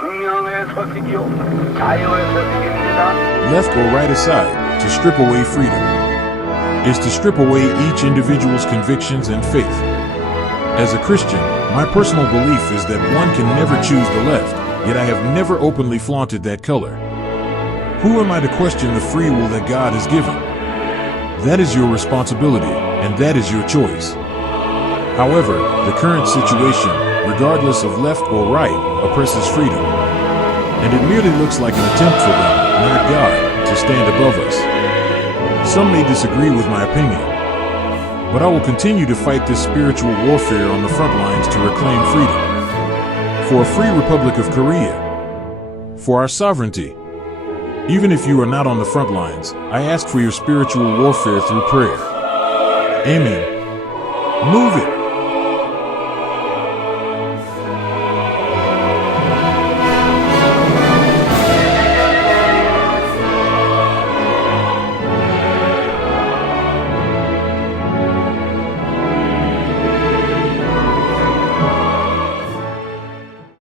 생명의 서식이요 자유의 서식입니다. Left or right aside, to strip away freedom, is to strip away each individual's convictions and faith. As a Christian, my personal belief is that one can never choose the left, yet I have never openly flaunted that color. Who am I to question the free will that God has given? That is your responsibility, and that is your choice. However, the current situation, regardless of left or right, oppresses freedom. And it merely looks like an attempt for them, not God, to stand above us. Some may disagree with my opinion, but I will continue to fight this spiritual warfare on the front lines to reclaim freedom. For a free Republic of Korea. For our sovereignty. Even if you are not on the front lines, I ask for your spiritual warfare through prayer. Amen. Move it!